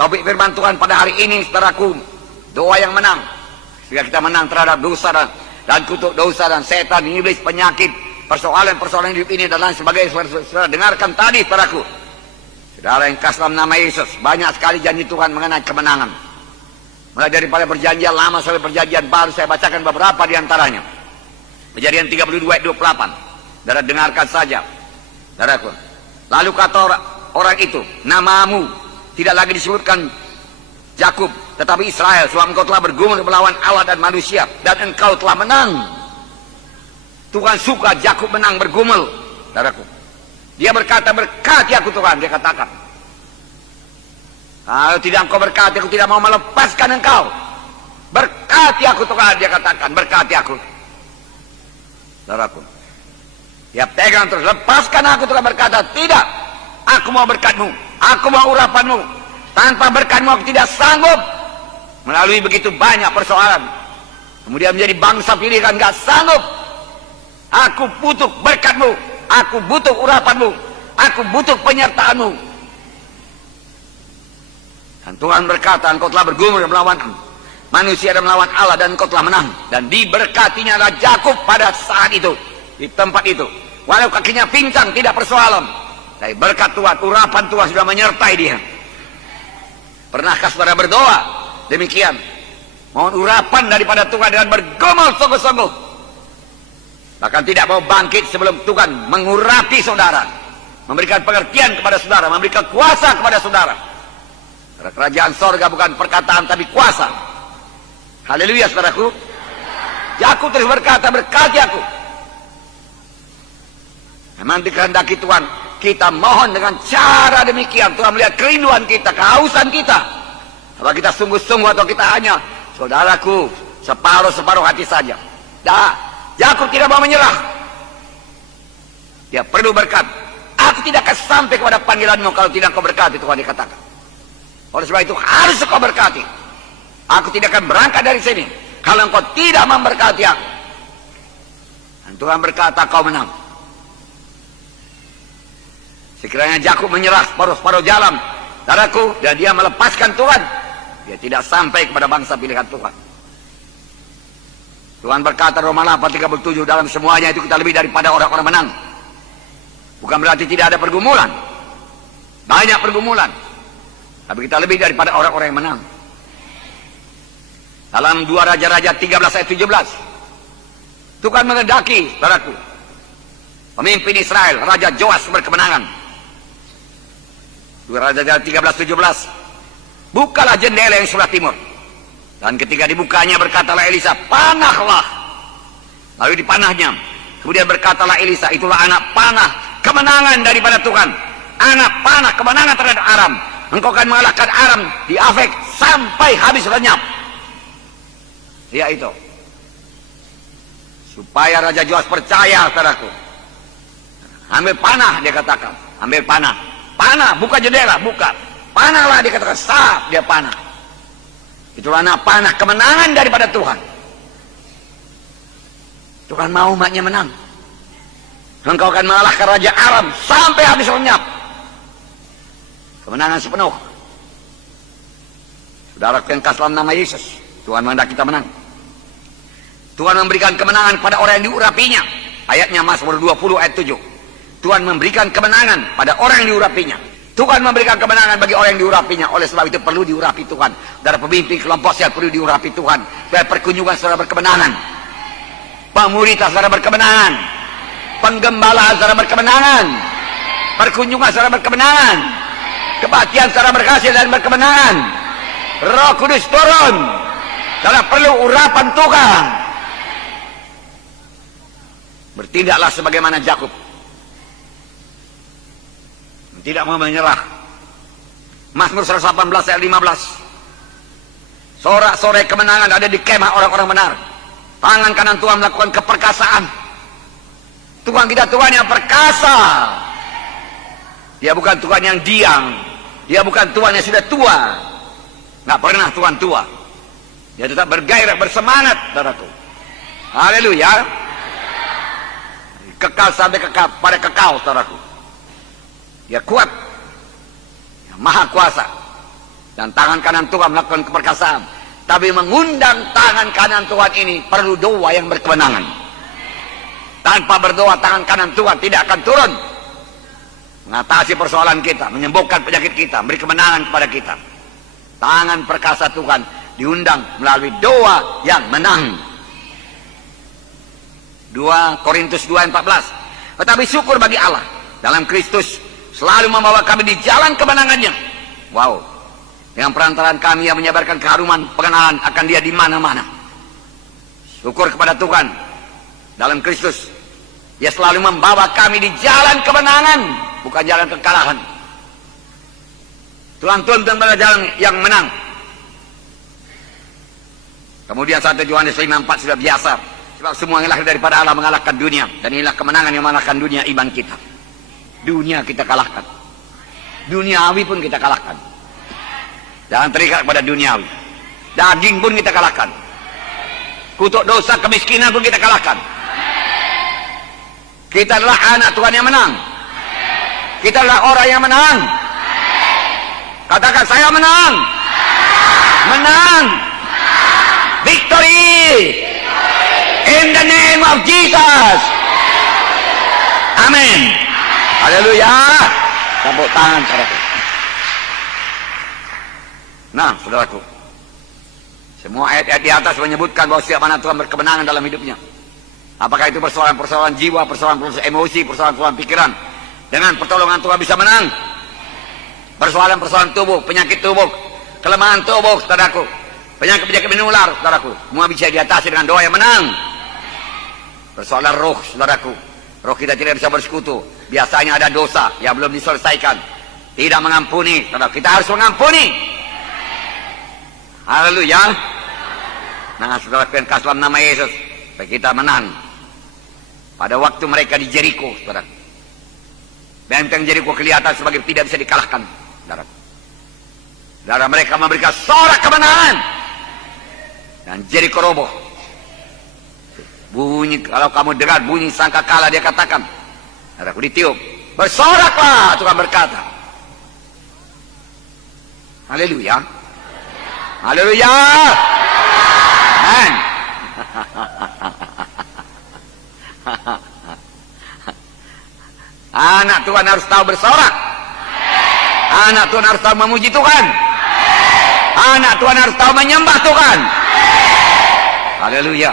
Taufik firman Tuhan pada hari ini, saudaraku, doa yang menang. Sehingga kita menang terhadap dosa dan kutuk dosa dan setan, iblis, penyakit, persoalan-persoalan hidup ini dan lain sebagainya. Saudara dengarkan tadi, saudaraku. Saudara yang kasih dalam nama Yesus, banyak sekali janji Tuhan mengenai kemenangan. Mulai daripada perjanjian lama sampai perjanjian baru, saya bacakan beberapa di antaranya. Kejadian 32 ayat 28. Saudara dengarkan saja, saudaraku. Lalu kata orang itu, namamu tidak lagi disebutkan Yakub, tetapi Israel, sebab engkau telah bergumul melawan Allah dan manusia, dan engkau telah menang. Tuhan suka Yakub menang bergumul, saudaraku. Dia berkata, berkati aku Tuhan, dia katakan. Kalau tidak engkau berkati, aku tidak mau melepaskan engkau. Berkati aku Tuhan, dia katakan, berkati aku. Saudaraku, dia pegang terus, lepaskan aku Tuhan, berkata, tidak, aku mau berkatmu, aku mau urapanmu. Tanpa berkatmu aku tidak sanggup. Melalui begitu banyak persoalan, kemudian menjadi bangsa pilihan, gak sanggup. Aku butuh berkatmu, aku butuh urapanmu, aku butuh penyertaanmu. Dan Tuhan berkata, engkau telah bergumul melawan manusia dan melawan Allah, dan engkau telah menang. Dan diberkatinya adalah Yakub pada saat itu, di tempat itu. Walau kakinya pincang, tidak persoalan. Tapi berkat Tuhan, urapan Tuhan sudah menyertai dia. Pernahkah saudara berdoa demikian? Mohon urapan daripada Tuhan dengan bergumul sungguh-sungguh. Bahkan tidak mau bangkit sebelum Tuhan mengurapi saudara, memberikan pengertian kepada saudara, memberikan kuasa kepada saudara. Karena kerajaan sorga bukan perkataan tapi kuasa. Haleluya, saudaraku. Yakub terus berkata, berkati aku. Memang dikehendaki Tuhan, kita mohon dengan cara demikian. Tuhan melihat kerinduan kita, kehausan kita. Apa kita sungguh-sungguh atau kita hanya, saudaraku, separuh-separuh hati saja. Yakub tidak mau menyerah. Dia perlu berkat. Aku tidak akan sampai kepada panggilanmu kalau tidak kau berkati, Tuhan dikatakan. Oleh sebab itu harus kau berkati. Aku tidak akan berangkat dari sini kalau engkau tidak memberkati aku. Dan Tuhan berkata, kau menang. Sekiranya Yakub menyerah separuh-separuh jalan, saudaraku, dan dia melepaskan Tuhan, dia tidak sampai kepada bangsa pilihan Tuhan. Tuhan berkata Roma 8:37, dalam semuanya itu kita lebih daripada orang-orang menang. Bukan berarti tidak ada pergumulan. Banyak pergumulan. Tapi kita lebih daripada orang-orang yang menang. Dalam 2 Raja-Raja 13 ayat 17, Tuhan mengendaki, saudaraku, pemimpin Israel, Raja Joas berkemenangan. 2 Raja-Raja 13:17, bukalah jendela yang sebelah timur. Dan ketika dibukanya berkatalah Elisa, panahlah. Lalu dipanahnya. Kemudian berkatalah Elisa, itulah anak panah kemenangan daripada Tuhan. Anak panah kemenangan terhadap Aram. Engkau akan mengalahkan Aram di Afek sampai habis lenyap. Dia itu. Supaya Raja Joas percaya, saudaraku. Ambil panah, dia katakan. Ambil panah. Panah, buka jendela, buka. Panahlah, dia katakan. Sap, dia panah. Itulah anak panah kemenangan daripada Tuhan. Tuhan mau umatnya menang. Engkau akan mengalahkan Raja Aram sampai habis lenyap. Kemenangan sepenuh. Saudara yang kasih dalam nama Yesus, Tuhan menghendaki kita menang. Tuhan memberikan kemenangan pada orang yang diurapinya. Ayatnya Mazmur 20 ayat 7. Tuhan memberikan kemenangan pada orang yang diurapinya. Tuhan memberikan kemenangan bagi orang yang diurapinya. Oleh sebab itu perlu diurapi Tuhan. Dari pemimpin kelompok saya perlu diurapi Tuhan. Dari perkunjungan saudara berkemenangan. Pemuritan saudara berkemenangan. Penggembala saudara berkemenangan. Perkunjungan saudara berkemenangan. Kebaktian saudara berhasil dan berkemenangan. Roh Kudus turun. Saudara perlu urapan Tuhan. Bertindaklah sebagaimana Yakub. Tidak mau menyerah. Mazmur 118 ayat 15. Sorak-sorai kemenangan ada di kemah orang-orang benar. Tangan kanan Tuhan melakukan keperkasaan. Tuhan kita Tuhan yang perkasa. Dia bukan Tuhan yang diam. Dia bukan Tuhan yang sudah tua. Nggak pernah Tuhan tua. Dia tetap bergairah, bersemangat, saudaraku. Haleluya. Kekal sampai kekal, pada kekal, saudaraku. Dia kuat, dia maha kuasa, Dan tangan kanan Tuhan melakukan keperkasaan. Tapi mengundang tangan kanan Tuhan ini perlu doa yang berkemenangan. Tanpa berdoa tangan kanan Tuhan tidak akan turun. Mengatasi persoalan kita, menyembuhkan penyakit kita, beri kemenangan kepada kita. Tangan perkasa Tuhan diundang melalui doa yang menang. 2 Korintus 2:14. Tetapi syukur bagi Allah dalam Kristus selalu membawa kami di jalan kemenangannya. Wow. Dengan perantaraan kami yang menyebarkan keharuman pengenalan akan Dia di mana-mana. Syukur kepada Tuhan dalam Kristus. Dia selalu membawa kami di jalan kemenangan, bukan jalan kekalahan. Tuhan tuntun pada jalan yang menang. Kemudian 1 Yohanes 5:4 sudah biasa. Sebab semua yang lahir daripada Allah mengalahkan dunia. Dan inilah kemenangan yang mengalahkan dunia, iman kita. Dunia kita kalahkan. Duniawi pun kita kalahkan. Jangan terikat kepada duniawi. Daging pun kita kalahkan. Kutuk dosa, kemiskinan pun kita kalahkan. Kita adalah anak Tuhan yang menang. Kita adalah orang yang menang. Katakan, saya menang. Menang. Victory. In the name of Jesus. Amin. Haleluya. Tepuk tangan, saudaraku. Nah, saudaraku, semua ayat-ayat di atas menyebutkan bahwa setiap anak Tuhan berkemenangan dalam hidupnya. Apakah itu persoalan-persoalan jiwa, persoalan-persoalan emosi, persoalan-persoalan pikiran. Dengan pertolongan Tuhan bisa menang. Persoalan-persoalan tubuh, penyakit tubuh, kelemahan tubuh, saudaraku, penyakit-penyakit menular, saudaraku, semua bisa diatasi dengan doa yang menang. Persoalan roh, saudaraku, roh kita tidak bisa bersekutu. Biasanya ada dosa yang belum diselesaikan, tidak mengampuni, saudara. Kita harus mengampuni. Haleluya. Nah, saudara, kasih dalam nama Yesus supaya kita menang. Pada waktu mereka di Jericho, saudara, benteng Jericho kelihatan sebagai tidak bisa dikalahkan, saudara. Saudara, mereka memberikan sorak kemenangan dan Jericho roboh. Bunyi, kalau kamu dengar bunyi sangkakala, dia katakan, saudaraku, ditiup, bersoraklah, Tuhan berkata. Haleluya. Haleluya. Amen. Anak Tuhan harus tahu bersorak. Anak Tuhan harus tahu memuji Tuhan. Anak Tuhan harus tahu menyembah Tuhan. Haleluya.